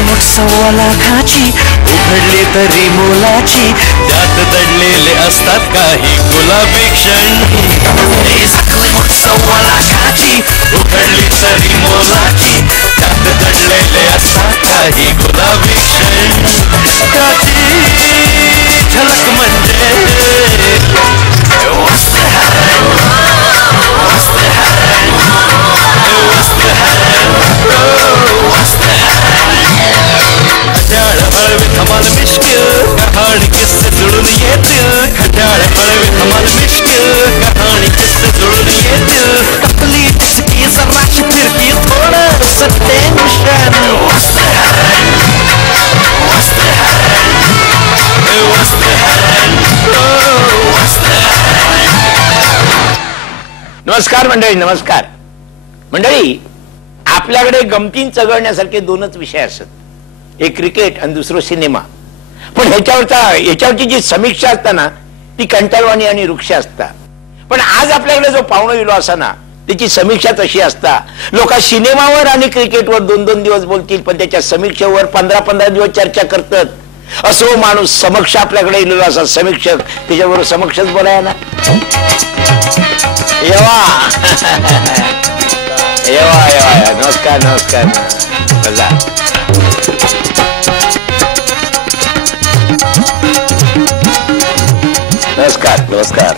मुठ 1.25 लाखाची उघडली तरी मोलाची त्यात दडलेले असतात काही गुलाबी क्षण मुठ 1.25 लाखाची उघडली तरी मोलाची त्यात दडलेले असतात काही गुलाबी क्षण त्याची झलक म्हणजे खट्याळ हळवे धमाल मिश्किल कहाणी किस्से जुळून येतील खट्याळ हळवे धमाल मिश्किल कहाणी किस्से जुळून येतील आपली टिचकी जराशी फिरकी थोडंसं टेन्शन नमस्कार मंडळी, नमस्कार मंडळी. आपल्याकडे गमतीन चघळण्यासारखे दोनच विषय असतात, एक क्रिकेट आणि दुसरं सिनेमा. पण ह्याच्यावरची जी समीक्षा असता ना ती कंटाळवाणी आणि वृक्ष असता. पण आज आपल्याकडे जो पाहुणा येलो असा ना त्याची समीक्षा तशी असता. लोक सिनेमावर आणि क्रिकेटवर 2-2 दिवस बोलतील पण त्याच्या समीक्षेवर 15-15 दिवस चर्चा करतात. असो माणूस समक्ष आपल्याकडे येलेला असा समीक्षक, त्याच्याबरोबर समक्षच बोलाय ना. येवा येवा येवा, नमस्कार नमस्कार. नमस्कार नमस्कार.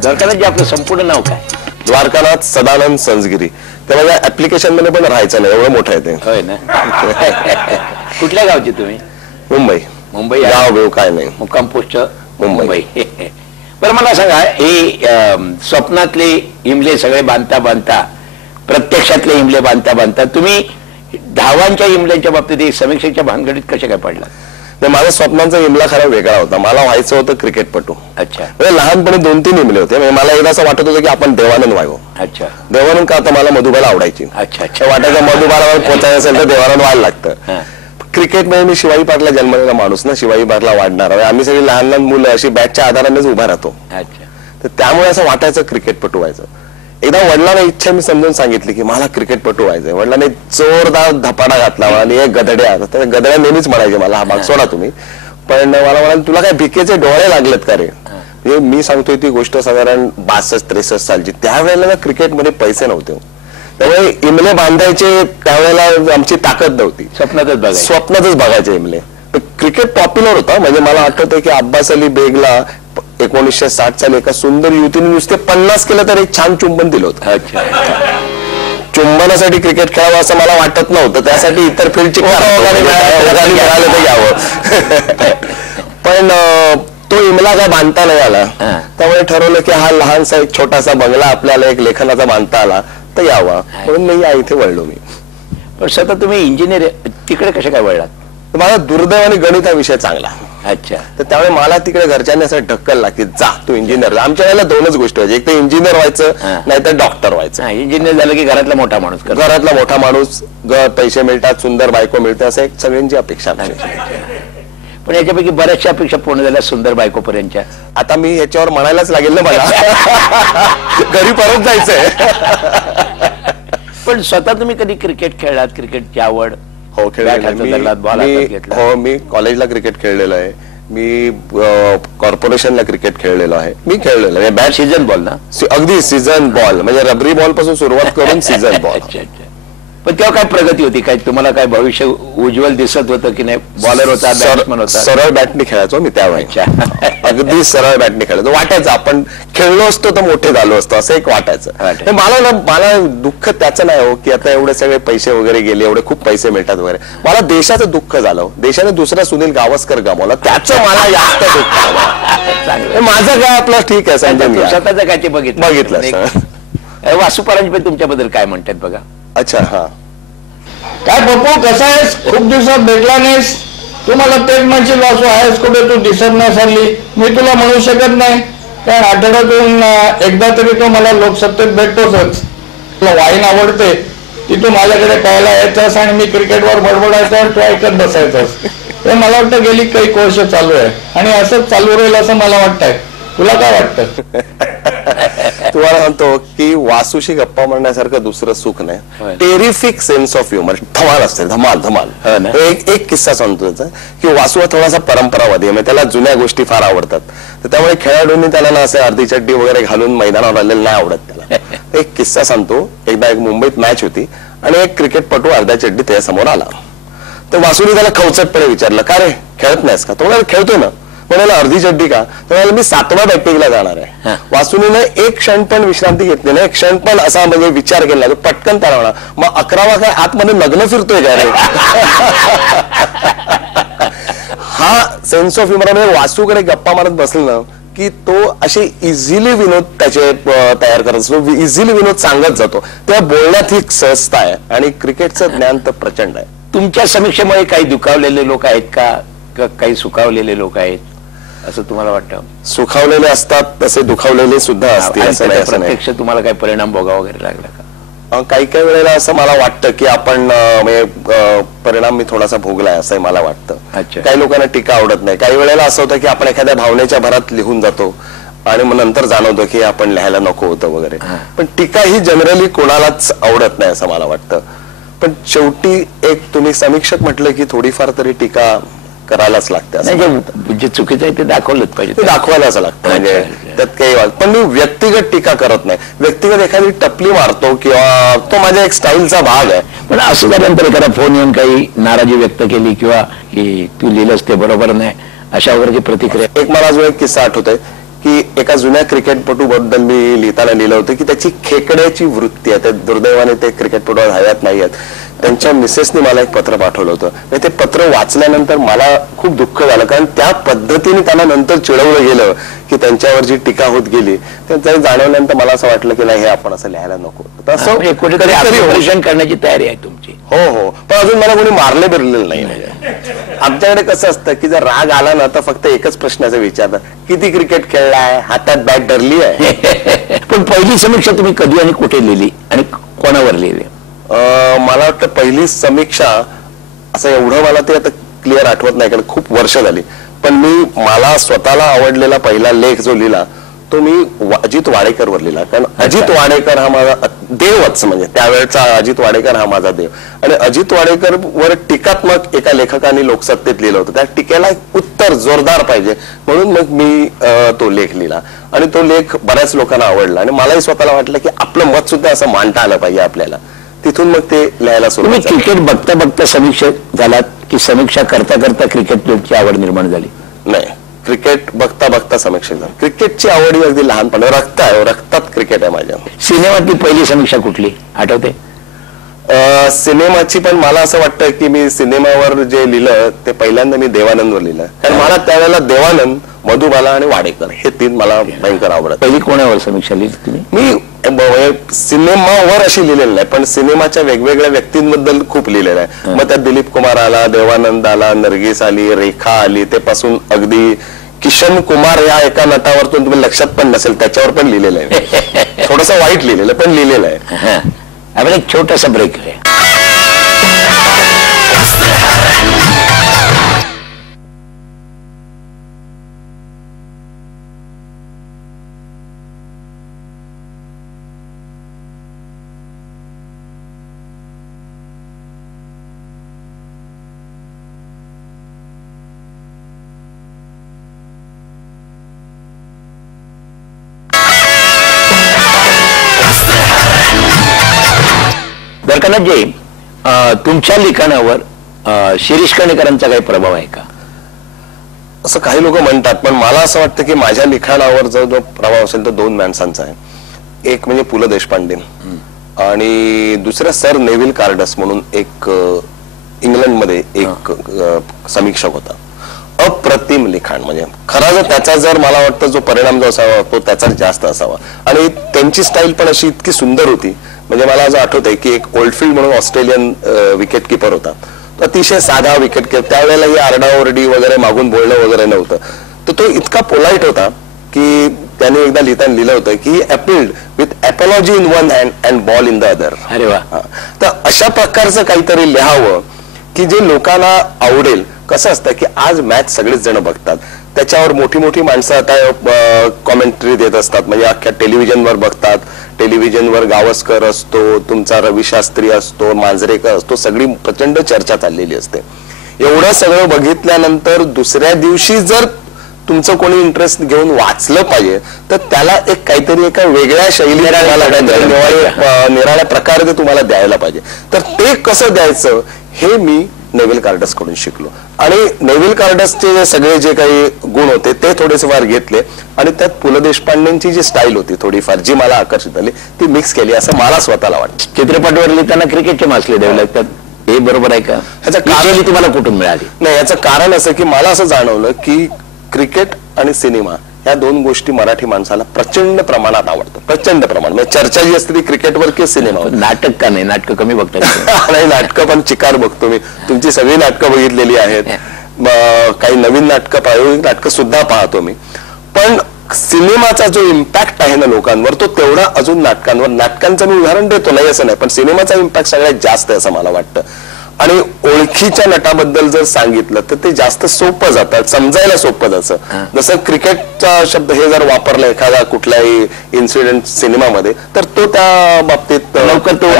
द्वारकानाथजी, आपलं संपूर्ण नाव काय? द्वारकानाथ सदानंद संजगिरी. त्याला ऍप्लिकेशन मध्ये पण राहायचं नाही, एवढं मोठं आहे ते. होय ना. कुठल्या गावचे तुम्ही? मुंबई. मुंबई गाव बेव काय नाही, मुक्काम पोस्ट मुंबई. बरं मला सांगा, हे स्वप्नातले इमले सगळे बांधता बांधता प्रत्यक्षातले इमले बांधता बांधता तुम्ही धावांच्या इमल्यांच्या बाबतीत समीक्षेच्या भानगडीत कशा काय पडला? माझ्या स्वप्नांचा इमला खरा वेगळा होता. मला व्हायचं होतं क्रिकेटपटू. अच्छा. लहानपणी 2-3 इमले होते. मला एकदा असं वाटत होतं की आपण देवानंद व्हावं. अच्छा. देवानंद का? तर मला मधुबाला आवडायची. अच्छा अच्छा. वाटायचं मधुबालावर पोचायचं असेल तर देवानंद व्हायला लागतं. क्रिकेट मध्ये मी शिवाजी पाटला जन्मलेला माणूस ना, शिवाजी पाटला वाढणार. आम्ही सगळी लहान लहान मुलं अशी बॅटच्या आधारानेच उभा राहतो. अच्छा. तर त्यामुळे असं वाटायचं क्रिकेटपटू व्हायचं. एकदा वडिलांना इच्छा मी समजून सांगितली की मला क्रिकेटपटू व्हायचंय. वडिलांनी जोरदार धपाडा घातला आणि एक गदड्या, त्या गदड्या नेहमीच म्हणायचे मला, हा भाग सोडा तुम्ही. पण मला म्हणाले तुला काय भिकेचे डोळे लागलेत का रे? म्हणजे मी सांगतोय ती गोष्ट साधारण 62-63 सालची. त्यावेळेला क्रिकेटमध्ये पैसे नव्हते, त्यामुळे इमले बांधायचे त्यावेळेला आमची ताकद नव्हती. स्वप्नातच बघायचे इमले. क्रिकेट पॉप्युलर होता. म्हणजे मला आठवतंय की अब्बास अली बेगला 1960 साली एका सुंदर युवतीने नुसते 50 केलं तर एक छान चुंबन दिलं होतं. चुंबनासाठी क्रिकेट खेळावं असं मला वाटत नव्हतं, त्यासाठी इतर फील्डची मिळालं तर घ्यावं. पण तो इमला काय बांधता नाही आला. त्यामुळे ठरवलं की हा लहानसा एक छोटासा बंगला आपल्याला एक लेखनाचा बांधता आला तर यावा, म्हणून मी इथे वळलो. मी पण स्वतः तुम्ही इंजिनियर, तिकडे कशा काय वळलात? मला दुर्दैवाने गणित हा विषय चांगला. अच्छा. तर त्यामुळे मला तिकडे घरच्यांनी असं ढक्कल की जा तू इंजिनियर. आमच्या वेळेला 2च गोष्टी व्हायच्या, एक तर इंजिनियर व्हायचं नाहीतर डॉक्टर व्हायचं. इंजिनियर झालं की घरातला मोठा माणूस, घरातला मोठा माणूस, पैसे मिळतात, सुंदर बायको मिळते, असं एक सगळ्यांची अपेक्षा. पण याच्यापैकी बऱ्याचशा अपेक्षा पूर्ण झाल्या सुंदर बायकोपर्यंतच्या. आता मी ह्याच्यावर म्हणायलाच लागेल ना मला, घरी परत जायचंय. पण स्वतः तुम्ही कधी क्रिकेट खेळलात? क्रिकेटची आवड? हो, हो. मी कॉलेजला क्रिकेट खेळलेलो आहे. मी कॉर्पोरेशनला क्रिकेट खेळलेलो आहे. मी खेळलेलो आहे बॅट सीझन बॉल ना, अगदी सीझन बॉल, म्हणजे रबरी बॉल पासून सुरुवात करून सीझन बॉल. पण तेव्हा काय प्रगती होती? काय तुम्हाला काय भविष्य उज्ज्वल दिसत होतं की नाही? बॉलर होता, बॅट्समन होता? सरळ बॅटने खेळायचो मी त्यावेळेच्या. अगदी सरळ बॅटने खेळायचो. वाटायचं आपण खेळलो असतो तर मोठे झालो असतो असं एक वाटायचं. मला दुःख त्याचं नाही हो की आता एवढे सगळे पैसे वगैरे गेले, एवढे खूप पैसे मिळतात वगैरे. मला देशाचं दुःख झालं. देशाने दुसरा सुनील गावस्कर गमावला, त्याचं मला जास्त दुःख झालं. माझं काय आपलं ठीक आहे, समजून घ्या. स्वतःचं काय ते बघितलं. वासू परांजपे तुमच्याबद्दल काय म्हणतात बघा. अच्छा. हा काय पप्पू, कसा आहेस? खूप दिवसात भेटला नाहीस. तू मला तेच म्हणशील वासू आहेस कुठे, तू दिसत नाही चालली. मी तुला म्हणू शकत नाही, कारण आठवड्यातून एकदा तरी तो मला लोकसत्तेत भेटतोच. तुला वाईन आवडते ती तू माझ्याकडे प्यायला यायचंस आणि मी क्रिकेटवर बडबडायचं, तू ऐकत बसायचंस. हे मला वाटतं गेली काही वर्ष चालू आहे आणि असंच चालू राहील असं मला वाटतंय. तुला काय वाटतं? तुम्हाला सांगतो की वासूशी गप्पा मारण्यासारखं दुसरं सुख नाही. टेरिफिक सेन्स ऑफ ह्युमर, धमाल असते, धमाल धमाल. एक किस्सा सांगतो त्याचा की वासू हा थोडासा परंपरावादी आहे, त्याला जुन्या गोष्टी फार आवडतात. तर त्यामुळे खेळाडूंनी त्याला ना असे अर्धी चड्डी वगैरे घालून मैदानावर आलेलं नाही आवडत त्याला. एक किस्सा सांगतो. एकदा एक मुंबईत मॅच होती आणि एक क्रिकेटपटू अर्ध्या चड्डी त्याच्या समोर आला. तर वासूने त्याला खवचटपणे विचारलं, का रे खेळत नाहीस का? तो म्हणाला खेळतोय ना. म्हणाला अर्धी चड्डी का? तर म्हणाला मी 7व्या बॅटिंगला जाणार आहे. वासूने एक क्षण पण विश्रांती घेतली नाही, एक क्षण पण असा म्हणजे विचार केला. तो पटकन त्याला म्हणा, मग 11वा काय आतमध्ये नग्न फिरतोय का रे? हा सेन्स ऑफ ह्युमर म्हणजे वासूकडे गप्पा मारत बसलं ना की तो असे इझिली विनोद त्याचे तयार करत असतो, इझिली विनोद सांगत जातो. त्या बोलण्यात ही सहजता आहे आणि क्रिकेटचं ज्ञान तर प्रचंड आहे. तुमच्या समीक्षेमुळे काही दुखावलेले लोक आहेत का काही सुखावलेले लोक आहेत असं तुम्हाला वाटतं? सुखावलेले असतात तसे दुखावलेले सुद्धा असतील असं नाही. प्रत्यक्ष तुम्हाला काही परिणाम भोगावा वगैरे लागला का? काही काही वेळेला असं मला वाटतं की आपण परिणाम मी थोडासा भोगलाय असंही मला वाटतं. काही लोकांना टीका आवडत नाही. काही वेळेला असं होतं की आपण एखाद्या भावनेच्या भरात लिहून जातो आणि मग नंतर जाणवतं की आपण लिहायला नको होतं वगैरे. पण टीका ही जनरली कोणालाच आवडत नाही असं मला वाटतं. पण शेवटी एक तुम्ही समीक्षक म्हटलं की थोडीफार तरी टीका करायलाच लागते. जे चुकीचं आहे ते दाखवलंच पाहिजे, ते दाखवायलाच लागतं. म्हणजे त्यात काही पण मी व्यक्तिगत टीका करत नाही. व्यक्तिगत एखादी टपली मारतो किंवा तो माझ्या एक स्टाईलचा भाग आहे. पण असं झाल्यानंतर एखादा फोन येऊन काही नाराजी व्यक्त केली किंवा की तू लिहिलंस ते बरोबर नाही अशा वगैरे प्रतिक्रिया. एक मला जो एक किस्सा आठवतोय की एका जुन्या क्रिकेटपटू बद्दल मी लिहिताना लिहिलं होतं की त्याची खेकड्याची वृत्ती आहे. दुर्दैवाने ते क्रिकेटपटू हयात नाही आहेत. त्यांच्या मिसेसने मला एक पत्र पाठवलं होतं. ते पत्र वाचल्यानंतर मला खूप दुःख झालं, कारण त्या पद्धतीने त्यांना नंतर चिडवलं गेलं की त्यांच्यावर जी टीका होत गेली त्यांचं जाणवल्यानंतर मला असं वाटलं की नाही हे आपण असं लिहायला नको. असं कुठेतरी ऑपरेशन करण्याची तयारी आहे तुमची? हो. पण अजून मला कोणी मारले बिरलेलं नाही. आमच्याकडे कसं असतं की जर राग आला ना तर फक्त एकच प्रश्नाचं विचारतात, किती क्रिकेट खेळलाय, हातात बॅट धरली आहे? पण पहिली समीक्षा तुम्ही कधी आणि कुठे लिहिली आणि कोणावर लिहिली? मला वाटतं पहिली समीक्षा असं एवढं मला ते आता क्लिअर आठवत नाही कारण खूप वर्ष झाली. पण मला स्वतःला आवडलेला पहिला लेख जो लिहिला तो मी अजित वाडेकरवर लिहिला. कारण अजित वाडेकर हा माझा देवच, म्हणजे त्यावेळेचा अजित वाडेकर हा माझा देव. आणि अजित वाडेकर वर टीकात्मक एका लेखकाने लोकसत्तेत लिहिलं होतं. त्या टीकेला उत्तर जोरदार पाहिजे म्हणून मग मी तो लेख लिहिला आणि तो लेख बऱ्याच लोकांना आवडला. आणि मलाही स्वतःला वाटलं की आपलं मत सुद्धा असं मांडता आलं पाहिजे आपल्याला. तिथून मग ते लिहायला सुरुवात. तुम्ही क्रिकेट बघता बघता समीक्षक झालात की समीक्षा करता करता क्रिकेटची आवड निर्माण झाली? नाही, क्रिकेट बघता बघता समीक्षक झाला. क्रिकेटची आवड ही अगदी लहानपणी रक्तात क्रिकेट आहे माझ्या. सिनेमातली पहिली समीक्षा कुठली आठवते? सिनेमाची पण मला असं वाटतं की मी सिनेमावर जे लिहिलं ते पहिल्यांदा मी देवानंदवर लिहिलं. कारण मला त्यावेळेला देवानंद, मधुबाला आणि वाडेकर हे 3 मला भयंकर आवडत. पहिली कोणावर समीक्षा लिहिली तुम्ही? मी सिनेमावर अशी लिहिलेली नाही पण सिनेमाच्या वेगवेगळ्या व्यक्तींबद्दल खूप लिहिलेलं आहे. मग त्यात दिलीप कुमार आला, देवानंद आला, नर्गिस आली, रेखा आली, ते पासून अगदी किशन कुमार या एका नटावरतून तुम्ही लक्षात पण नसेल त्याच्यावर पण लिहिलेलं आहे. थोडंसं वाईट लिहिलेलं पण लिहिलेलं आहे. आपण एक छोटासा ब्रेक आहे. दर्शनाजी, तुमच्या लिखाणावर शिरीष कणेकरांचा काही प्रभाव आहे का? असं काही लोक म्हणतात पण मला असं वाटतं की माझ्या लिखाणावर जो प्रभाव असेल तो 2 माणसांचा आहे. एक म्हणजे पु ल देशपांडे आणि दुसरा सर नेव्हिल कार्डस म्हणून एक इंग्लंडमध्ये एक समीक्षक होता. अप्रतिम लिखाण, म्हणजे खरा जर त्याचा जर मला वाटतं जो परिणाम जो असावा तो त्याचा जास्त असावा. आणि त्यांची स्टाईल पण अशी इतकी सुंदर होती. म्हणजे मला असं आठवतंय की एक ओल्डफील्ड म्हणून ऑस्ट्रेलियन विकेट किपर होता. तो अतिशय साधा विकेट किपर. त्यावेळेला ही आरडाओरडी वगैरे मागून बोलणं वगैरे नव्हतं. तर तो इतका पोलाइट होता की त्याने एकदा लिहिताना लिहिलं होतं की appealed with apology in one hand and ball in the other. अरे वा. तर अशा प्रकारचं काहीतरी लिहावं की जे लोकांना आवडेल. कसं असतं की आज मॅच सगळेच जण बघतात त्याच्यावर मोठी मोठी माणसं आता कॉमेंट्री देत असतात, म्हणजे अख्ख्या टेलिव्हिजनवर बघतात. टेलिव्हिजनवर गावस्कर असतो, तुमचा रवी शास्त्री असतो, मांजरेकर असतो, सगळी प्रचंड चर्चा चाललेली असते. एवढं सगळं बघितल्यानंतर दुसऱ्या दिवशी जर तुमचं कोणी इंटरेस्ट घेऊन वाचलं पाहिजे तर त्याला एक काहीतरी एका वेगळ्या शैली निराळ्या प्रकारे ते तुम्हाला द्यायला पाहिजे. तर ते कसं द्यायचं हे मी नेव्हिल कार्डस कडून शिकलो. आणि नेव्हिल कार्डसचे जे सगळे जे काही गुण होते ते थोडेसे फार घेतले आणि त्यात पु ल देशपांडेंची जी स्टाईल होती थोडीफार जी मला आकर्षित झाली ती मिक्स केली असं मला स्वतःला वाटतं. चित्रपटवर लिहिताना क्रिकेटचे मासले द्यावे लागतात, हे बरोबर आहे का? ह्याचं कारण तुम्हाला कुठून मिळाली? नाही, याचं कारण असं की मला असं जाणवलं की क्रिकेट आणि सिनेमा या दोन गोष्टी मराठी माणसाला प्रचंड प्रमाणात आवडतात. प्रचंड प्रमाणात म्हणजे चर्चा जी असते ती क्रिकेटवर किंवा सिनेमावर. नाटक का नाही? नाटकं कमी बघतात. नाही, नाटकं पण चिकार बघतो मी. तुमची सगळी नाटकं बघितलेली आहेत, काही नवीन नाटकं, प्रायोगिक नाटकं सुद्धा पाहतो मी. पण सिनेमाचा जो इम्पॅक्ट आहे ना लोकांवर तो तेवढा अजून नाटकांवर. नाटकांचं मी उदाहरण देतो नाही असं नाही, पण सिनेमाचा इम्पॅक्ट सगळ्यात जास्त आहे असं मला वाटतं. आणि ओळखीच्या नटाबद्दल जर सांगितलं तर ते जास्त सोपं जातात, समजायला सोपं जातं. जसं क्रिकेटचा शब्द हे जर वापरला एखादा कुठल्याही इन्सिडेंट सिनेमामध्ये तर तो त्या बाबतीत लवकर तो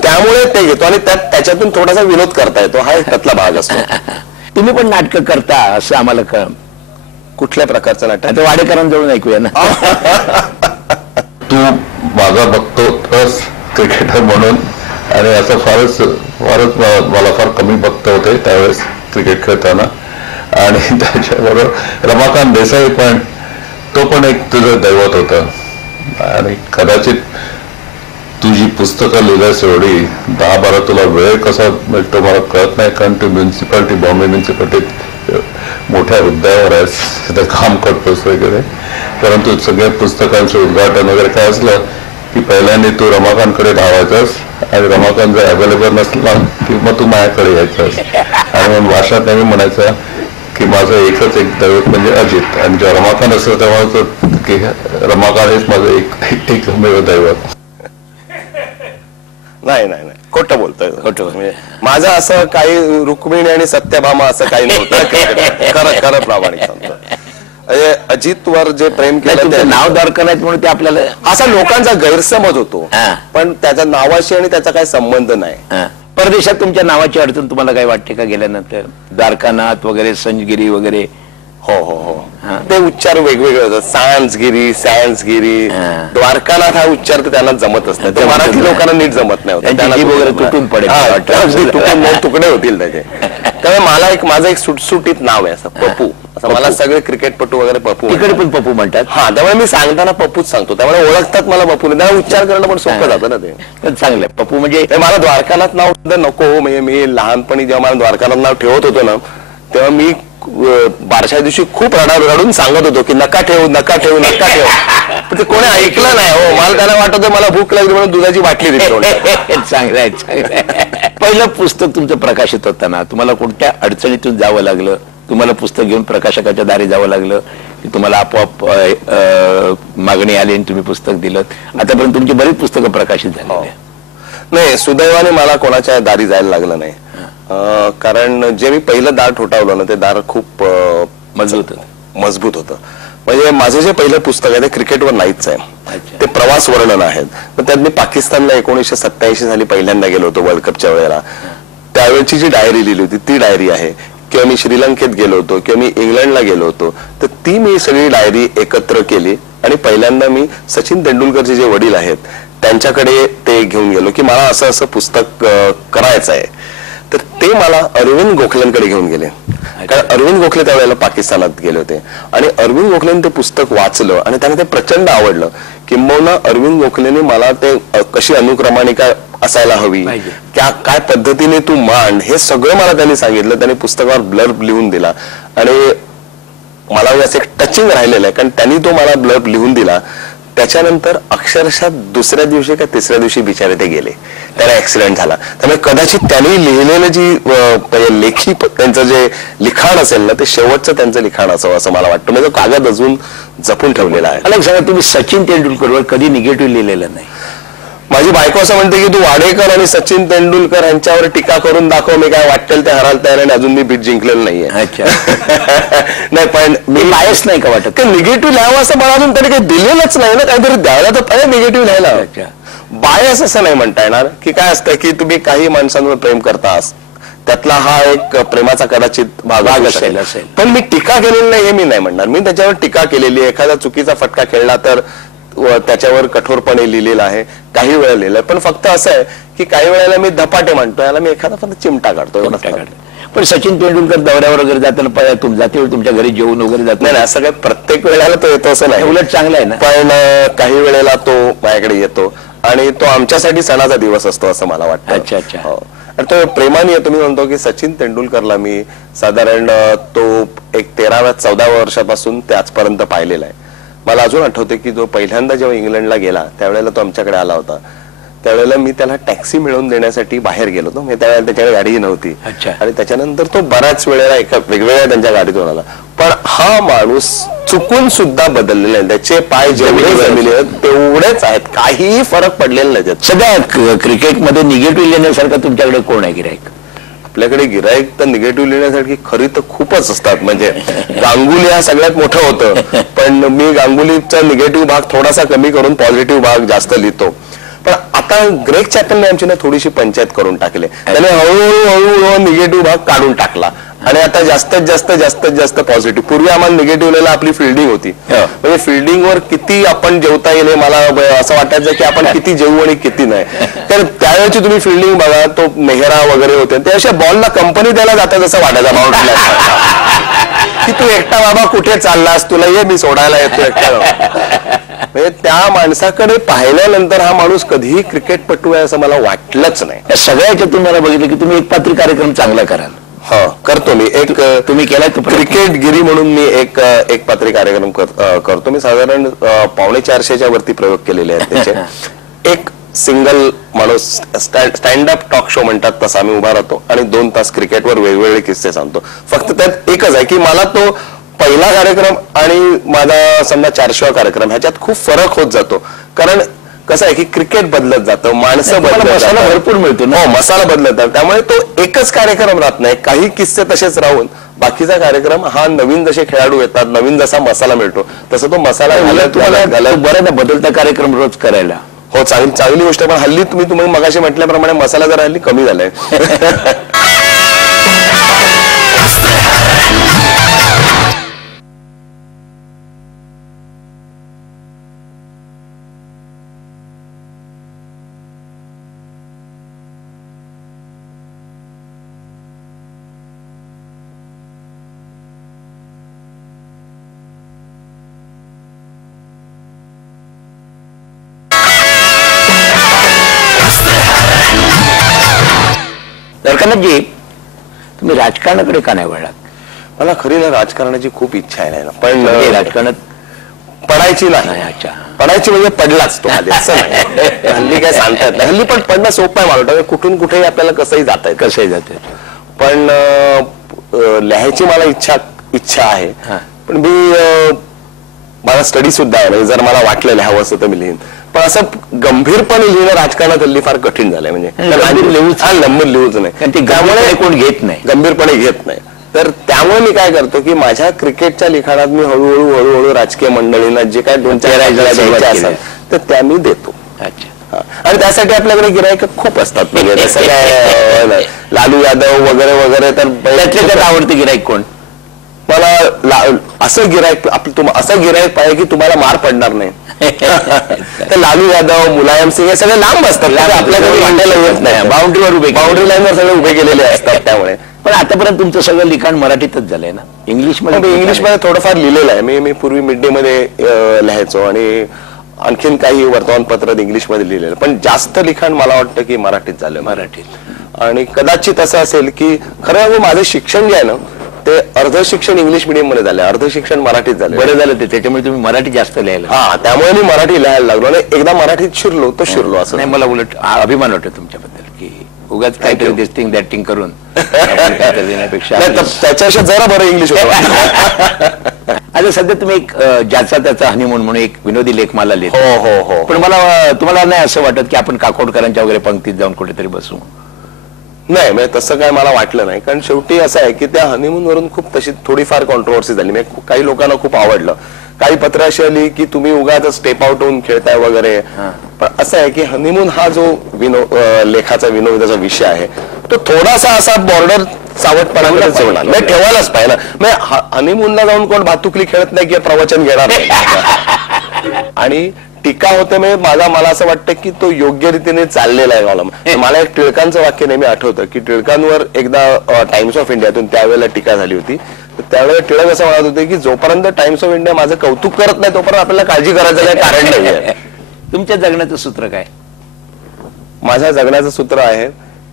त्यामुळे ते घेतो आणि त्याच्यातून थोडासा विनोद करता येतो, हा एक त्यातला भाग असतो. तुम्ही पण नाटकं करता असं आम्हाला कळ. कुठल्या प्रकारचं नाटक? आता वाडेकरांजवळून ऐकूया ना. तू माझा बघतोस क्रिकेटर म्हणून आणि असं फारच मला फार कमी बघता होते त्यावेळेस क्रिकेट खेळताना. आणि त्याच्याबरोबर रमाकांत देसाई पण, तो पण एक तुझं दैवत होतं. आणि कदाचित तुझी पुस्तकं लिहिल्यास एवढी 10-12 तुला वेळ कसा मिळतो मला कळत नाही, कारण तू म्युन्सिपाल्टी, बॉम्बे म्युन्सिपाल्टीत मोठ्या हुद्द्यावर आहेस, तिथे काम करतोस वगैरे. परंतु सगळ्या पुस्तकांचं उद्घाटन वगैरे काय असलं की पहिल्यांदा तू रमाकांतकडे धावायचंस आणि रमाकांत जर अवेलेबल नसला की मग तू माझ्याकडे यायचंस. आणि मग भाषा नेहमी म्हणायचा की माझं एकच एक दैवत म्हणजे अजित, आणि जेव्हा रमाकांत असं तेव्हा की रमाकांत हेच माझं एकमेव दैवत. नाही नाही नाही, खोटं बोलतोय. म्हणजे माझं असं काही रुक्मिणी आणि सत्यभामा असं काही नव्हतं. खरं प्रामाणिक सांगतो. अजितवर जे प्रेम केलं ते नाव द्वारका नाहीत म्हणून ते आपल्याला असा लोकांचा गैरसमज होतो, पण त्याच्या नावाशी आणि त्याचा काही संबंध नाही. परदेशात तुमच्या नावाची अडचण तुम्हाला काय वाटते का गेल्यानंतर? द्वारकानाथ वगैरे, संजगिरी वगैरे. हो हो हो, ते उच्चार वेगवेगळे होतात. सांजगिरी, सॅन्सगिरी, द्वारकानाथ हा उच्चार तर त्यांना जमत असतात. ते मराठी लोकांना नीट जमत नाही होत, त्यांना वगैरे तुटून पडेल, तुकडे होतील त्याचे. त्यामुळे माझं एक सुटसुटीत नाव आहे असं पप्पू. असं मला सगळे क्रिकेटपटू वगैरे पप्पू, तिकडे पण पप्पू म्हणतात. हा, त्यामुळे मी सांगताना पप्पूच सांगतो, त्यामुळे ओळखतात मला पप्पू. त्याला उच्चार करणं पण सोपं जातं ना ते. चांगलं पप्पू म्हणजे. मला द्वारकानाथ नाव नको, म्हणजे मी लहानपणी जेव्हा मला द्वारकानाथ नाव ठेवत होतो ना तेव्हा मी बारशा दिवशी खूप रडून सांगत होतो की नका ठेवू नका ठेवू नका ठेवू, पण ते कोणी ऐकलं नाही. हो, मला त्याला वाटत होतं मला भूक लागली म्हणून दुधाची बाटली दिली. चांगलं आहे, चांगलं आहे. पहिलं पुस्तक तुमचं प्रकाशित होताना तुम्हाला कोणत्या अडचणीतून जावं लागलं? तुम्हाला पुस्तक घेऊन प्रकाशकाच्या दारी जावं लागलं की तुम्हाला आपोआप मागणी आली आणि तुम्ही पुस्तक दिलं? आतापर्यंत तुमची बरीच पुस्तकं प्रकाशित झाली. नाही, सुदैवाने मला कोणाच्या दारी जायला लागलं नाही. कारण जे मी पहिलं दार ठोठावलं ना ते दार खूप मजबूत होतं. म्हणजे माझं जे पहिलं पुस्तक आहे ते क्रिकेटवर नाहीच आहे, ते प्रवास वर्णन आहेत. पण त्यात मी पाकिस्तानला 1987 साली पहिल्यांदा गेलो होतो वर्ल्ड कपच्या वेळेला. त्यावेळची जी डायरी लिहिली होती ती डायरी आहे. किंवा मी श्रीलंकेत गेलो होतो किंवा मी इंग्लंडला गेलो होतो, तर ती मी सगळी डायरी एकत्र केली आणि पहिल्यांदा मी सचिन तेंडुलकरचे जे वडील आहेत त्यांच्याकडे ते घेऊन गेलो की मला असं असं पुस्तक करायचं आहे. तर ते मला अरविंद गोखलेंकडे घेऊन गेले, कारण अरविंद गोखले त्यावेळेला पाकिस्तानात गेले होते. आणि अरविंद गोखलेने ते पुस्तक वाचलं आणि त्यांना ते प्रचंड आवडलं. किंबहुना अरविंद गोखलेने मला ते कशी अनुक्रमानिका असायला हवी, काय पद्धतीने तू मांड, हे सगळं मला त्यांनी सांगितलं. त्यांनी पुस्तकावर ब्लर्ब लिहून दिला आणि मला असं एक टचिंग राहिलेलं आहे, कारण त्यांनी तो मला ब्लर्ब लिहून दिला. त्याच्यानंतर अक्षरशः दुसऱ्या दिवशी का तिसऱ्या दिवशी बिचारे ते गेले, त्याला ऍक्सिडेंट झाला. त्यामुळे कदाचित त्यांनी लिहिलेलं जी लेखी त्यांचं जे लिखाण असेल ना ते शेवटचं त्यांचं लिखाण असावं असं मला वाटतं. म्हणजे कागद अजून जपून ठेवलेला आहे. मला सांगा, तुम्ही सचिन तेंडुलकरवर कधी निगेटिव्ह लिहिलेलं नाही? माझी बायको असं म्हणते की तू वाडेकर आणि सचिन तेंडुलकर यांच्यावर टीका करून दाखव, मी काय वाटेल ते हरायला तयार आणि अजून मी बीट जिंकलेलं नाहीये. अच्छा. नाही पण मी बायस नाही का वाटत? निगेटिव्ह लिहावं असं मला अजून तरी काही दिलेलंच नाही ना, काहीतरी द्यायला तर पाहिजे निगेटिव्ह लिहायला. अच्छा. बायस असं नाही म्हणता येणार की काय असतं की तुम्ही काही माणसांवर प्रेम करतास, त्यातला हा एक प्रेमाचा कदाचित भाग असेल. पण मी टीका केलेली नाही हे मी नाही म्हणणार. मी त्याच्यावर टीका केलेली आहे, एखादा चुकीचा फटका खेळला तर त्याच्यावर कठोरपणे लिहिलेला आहे, काही वेळा लिहिलंय. पण फक्त असं आहे की काही वेळेला मी धपाटे म्हणतो, याला मी एखादा फक्त चिमटा काढतो. पण सचिन तेंडुलकर दौऱ्यावर वगैरे जाताना जाते तुमच्या घरी जेवण वगैरे जात नाही, असं काय प्रत्येक वेळेला तो येतो असं नाही, उलट चांगलं आहे ना. पण काही वेळेला तो माझ्याकडे येतो आणि तो आमच्यासाठी सणाचा दिवस असतो असं मला वाटतं. अच्छा अच्छा. आणि तो प्रेमाने येतो. मी म्हणतो की सचिन तेंडुलकरला मी साधारण तो एक 13-14 वर्षापासून ते आजपर्यंत पाहिलेला आहे. मला अजून आठवते की जो पहिल्यांदा जेव्हा इंग्लंडला गेला त्यावेळेला तो आमच्याकडे आला होता. त्यावेळेला मी त्याला टॅक्सी मिळवून देण्यासाठी बाहेर गेलो होतो. मी त्यावेळेला त्याच्याकडे गाडीही नव्हती. आणि त्याच्यानंतर तो बऱ्याच वेळेला एका वेगवेगळ्या त्यांच्या गाडीतून आला. पण हा माणूस चुकून सुद्धा बदललेला आहे. त्याचे पाय जेवढे जमिले तेवढेच आहेत, काहीही फरक पडलेला नाही. सध्या क्रिकेटमध्ये निगेटिव्ह लिहिण्यासारखं तुमच्याकडे कोण आहे गिराईक? आपल्याकडे गिराईक तर निगेटिव्ह लिहिण्यासाठी खरी तर खूपच असतात. म्हणजे गांगुली हा सगळ्यात मोठं होतं, पण मी गांगुलीचा निगेटिव्ह भाग थोडासा कमी करून पॉझिटिव्ह भाग जास्त लिहितो. पण आता ग्रेग चॅपलने आमची ना थोडीशी पंचायत करून टाकली. त्याने हळूहळू निगेटिव्ह भाग काढून टाकला आणि आता जास्तीत जास्त पॉझिटिव्ह. पूर्वी आम्हाला निगेटिव्ह लिहायला आपली फिल्डिंग होती. म्हणजे फिल्डिंगवर किती आपण जेवता येईल हे मला असं वाटायचं की आपण किती जेवू आणि किती नाही. तर त्यावेळेची तुम्ही फिल्डिंग बघा, तो मेहरा वगैरे होते ते अशा बॉलला कंपनी द्यायला जातात असं वाटायचं बाउंड्रीला की तू एकटा बाबा कुठे चाललास, तुला ये मी सोडायला येतो एकटा. म्हणजे त्या माणसाकडे पाहिल्यानंतर हा माणूस कधीही क्रिकेटपटू आहे असं मला वाटलंच नाही. सगळ्याच्या तुम्हाला बघितलं की तुम्ही एक पात्री कार्यक्रम चांगला कराल. हा करतो मी. एक तुम्ही केलाय क्रिकेट गिरी म्हणून मी एक पात्री कार्यक्रम करतो. मी साधारण 450च्या वरती प्रयोग केलेले आहेत त्याचे. एक सिंगल माणूस स्टँड अप टॉक शो म्हणतात तसा मी उभा राहतो आणि 2 तास क्रिकेटवर वेगवेगळे किस्से सांगतो. फक्त त्यात एकच आहे की मला तो पहिला कार्यक्रम आणि माझा समजा 400वा कार्यक्रम ह्याच्यात खूप फरक होत जातो. कारण कसं आहे की क्रिकेट बदलत जातं, माणसं बदलत, मसाला भरपूर मिळतो ना. मसाला बदलत जातात. त्यामुळे तो एकच कार्यक्रम राहत नाही, काही किस्से तसेच राहून बाकीचा कार्यक्रम हा नवीन जसे खेळाडू येतात, नवीन जसा मसाला मिळतो तसं तो मसाला बरं ना बदलता कार्यक्रम रोज करायला. हो चांगली गोष्ट. पण हल्ली तुम्ही मगाशी म्हटल्याप्रमाणे मसाला जरा हल्ली कमी झालाय. दरकनाथजी, तुम्ही राजकारणाकडे का नाही वळलात? मला खरी ना राजकारणाची खूप इच्छा आहे ना, पण राजकारणात पडायची नाही. अच्छा, पडायची म्हणजे पडलाच तो असं नाही. हल्ली काय सांगता येत नाही. हल्ली पण पडणं सोपं आहे मला वाटतं. कुठून कुठेही आपल्याला कसंही जाता येत. पण लिहायची मला इच्छा आहे. पण मी मला स्टडी सुद्धा आहे. म्हणजे जर मला वाटलं लिहावं असं तर मी लिहीन. पण असं गंभीरपणे लिहिणं राजकारणात हल्ली फार कठीण झालंय. म्हणजे नंबर लिहूच नाही, त्यामुळे कोण घेत नाही, गंभीरपणे घेत नाही. तर त्यामुळे मी काय करतो की माझ्या क्रिकेटच्या लिखाणात मी हळूहळू राजकीय मंडळींना जे काय 2-4 द्यायचे असतात तर त्या मी देतो. आणि त्यासाठी आपल्याकडे गिराईक खूप असतात. म्हणजे जसं काय लालू यादव वगैरे वगैरे. तर त्यातल्या आवडते गिराईक कोण? मला असं गिराईक पाहिजे की तुम्हाला मार पडणार नाही. तर लालू यादव, मुलायम सिंग हे सगळे लांब असतात, आपल्याकडे मांडायला येत नाही. बाउंड्री लाईनवर सगळे उभे केलेले असतात. त्यामुळे पण आतापर्यंत तुमचं सगळं लिखाण मराठीतच झालंय ना? इंग्लिशमध्ये थोडंफार लिहिलेलं आहे. मी पूर्वी मिड डे मध्ये लिहायचो आणि आणखीन काही वर्तमानपत्रात इंग्लिशमध्ये लिहिलेलं. पण जास्त लिखाण मला वाटतं की मराठीत झालं. मराठीत. आणि कदाचित असं असेल की खरं म्हणजे माझं शिक्षण जे आहे ना ते अर्ध शिक्षण इंग्लिश मिडियम मध्ये झालं, अर्ध शिक्षण मराठीत झालं. बरं झालं ते, त्याच्यामुळे तुम्ही मराठी जास्त लिहायला. हा, त्यामुळे मी मराठी लिहायला लागलो आणि एकदा मराठीत शिरलो तर शिरलो. असं नाही, मला उलट अभिमान वाटतो तुमच्याबद्दल की उगाच काहीतरी दिस्टिंग दॅटिंग करून लिहिण्यापेक्षा त्याच्यापेक्षा जरा बरं इंग्लिश होतं. आता सध्या तुम्ही एक ज्याचा त्याचा हनीमून म्हणून एक विनोदी लेख मला लिहितो. हो हो हो. पण मला तुम्हाला नाही असं वाटत की आपण काकोडकरांच्या वगैरे पंक्तीत जाऊन कुठेतरी बसू? नाही म्हणजे तसं काय मला वाटलं नाही, कारण शेवटी असं आहे की त्या हनीमून वरून खूप तशी थोडीफार कॉन्ट्रोवर्सी झाली. म्हणजे काही लोकांना खूप आवडलं, काही पत्र अशी आली की तुम्ही उगाच स्टेप आउट होऊन खेळताय वगैरे. पण असं आहे की हनीमून हा जो लेखाचा विनोदाचा विषय आहे तो थोडासा असा बॉर्डर सावधपणाने ठेवायलाच पाहिजे ना. हनीमूनला जाऊन कोण भातुकली खेळत नाही किंवा प्रवचन घेणार नाही. आणि टीका होते म्हणजे मला असं वाटतं की तो योग्य रीतीने चाललेला आहे कॉलम. मला एक टिळकांचं वाक्य नेहमी आठवतं की टिळकांवर एकदा टाइम्स ऑफ इंडियातून त्यावेळेला टीका झाली होती. त्यावेळेला टिळक असं म्हणत होते की जोपर्यंत टाइम्स ऑफ इंडिया माझं कौतुक करत नाही तोपर्यंत आपल्याला काळजी करायचं काही कारण नाही. तुमच्या जगण्याचं सूत्र काय? माझ्या जगण्याचं सूत्र आहे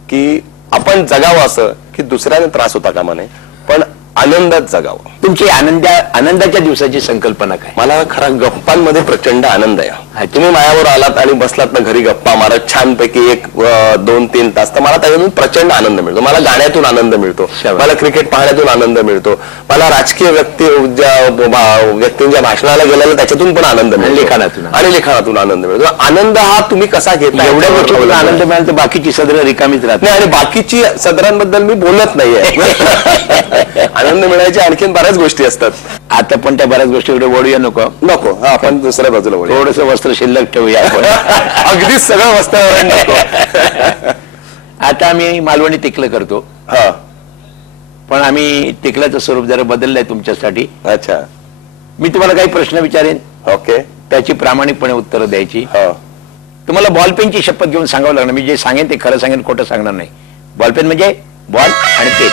की आपण जगावं असं की दुसऱ्याने त्रास होता कामा नये, पण आनंदात जगावं. तुमची आनंदाच्या दिवसाची संकल्पना काय? मला खरा गप्पांमध्ये प्रचंड आनंद आहे. तुम्ही मायावर आलात आणि बसलात ना घरी गप्पा मारत छानपैकी 1, 2, 3 तास, तर मला त्याच्यातून प्रचंड आनंद मिळतो. मला गाण्यातून आनंद मिळतो, मला क्रिकेट पाहण्यातून आनंद मिळतो, मला राजकीय व्यक्तींच्या भाषणाला गेल्याला त्याच्यातून पण आनंद मिळतो, लिखाणातून आनंद मिळतो. आनंद हा तुम्ही कसा घेता, एवढ्या गोष्टीतून आनंद मिळाला तर बाकीची सदरं रिकामीच राहत नाही. आणि बाकीची सदरांबद्दल मी बोलत नाहीये. आनंद मिळायची आणखीन बऱ्याच गोष्टी असतात. आता पण त्या बऱ्याच गोष्टीकडे वळूया नको. हा आपण दुसऱ्या बाजूला वळूया. थोडंसं वस्त्र शिल्लक ठेवूया आपण. अगदीच सगळं वस्त्रावर नको. आता आम्ही मालवणी तिकलं करतो. हा, पण आम्ही तिकल्याचं स्वरूप जरा बदललंय तुमच्यासाठी. अच्छा. मी तुम्हाला काही प्रश्न विचारेन, ओके, त्याची प्रामाणिकपणे उत्तरं द्यायची. हा. तुम्हाला बॉलपेनची शपथ घेऊन सांगावं लागणार. मी जे सांगेन ते खरं सांगेन, खोटं सांगणार नाही. बॉलपेन म्हणजे बॉल आणि पेन.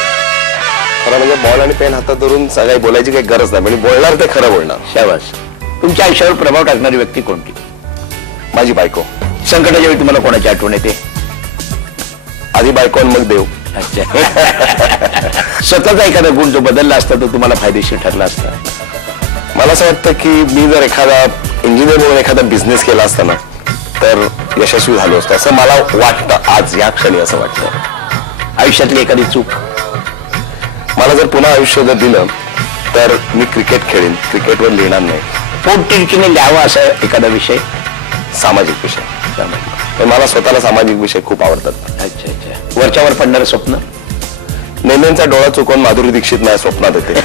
खरं म्हणजे बॉल आणि पेन हातात धरून काही बोलायची काही गरज नाही, म्हणजे बोलणार ते खरं बोलणार. शाबास. तुमच्या आयुष्यावर प्रभाव टाकणारी व्यक्ती कोणती? माझी बायको. संकटाच्या वेळी तुम्हाला कोणाची आठवण येते? आधी बायको मग देव. अच्छा. स्वतःचा एखादा गुण जो बदलला असता तो तुम्हाला फायदेशीर ठरला असता? मला असं वाटतं की मी जर एखादा इंजिनियर म्हणून एखादा बिझनेस केला असता ना तर यशस्वी झालो असतो, असं मला वाटतं आज या क्षणी. असं वाटतं आयुष्यातली एखादी चूक. मला जर पुन्हा आयुष्य जर दिलं तर मी क्रिकेट खेळेन, क्रिकेटवर लिहिणार नाही. पोटतिडकीने लिहावा असा एखादा विषय? सामाजिक विषय. पण मला स्वतःला सामाजिक विषय खूप आवडतात. अच्छा अच्छा. वरच्यावर पडणारं स्वप्न? नेहमीचा डोळा चुकवून माधुरी दीक्षित माझ्या स्वप्नात येते.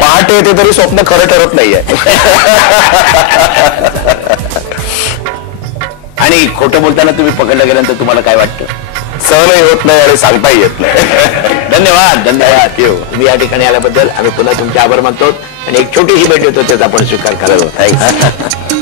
पहाटे येते तरी स्वप्न खरं ठरत नाहीये. आणि खोटं बोलताना तुम्ही पकडलं गेल्यानंतर तुम्हाला काय वाटतं? सहनही होत नाही आणि सांगताही येत नाही. धन्यवाद. धन्यवाद. तुम्ही या ठिकाणी आल्याबद्दल आम्ही पुन्हा तुमचे आभार मानतो आणि एक छोटीशी भेट देतो त्याचा आपण स्वीकार करावा. थँक्स.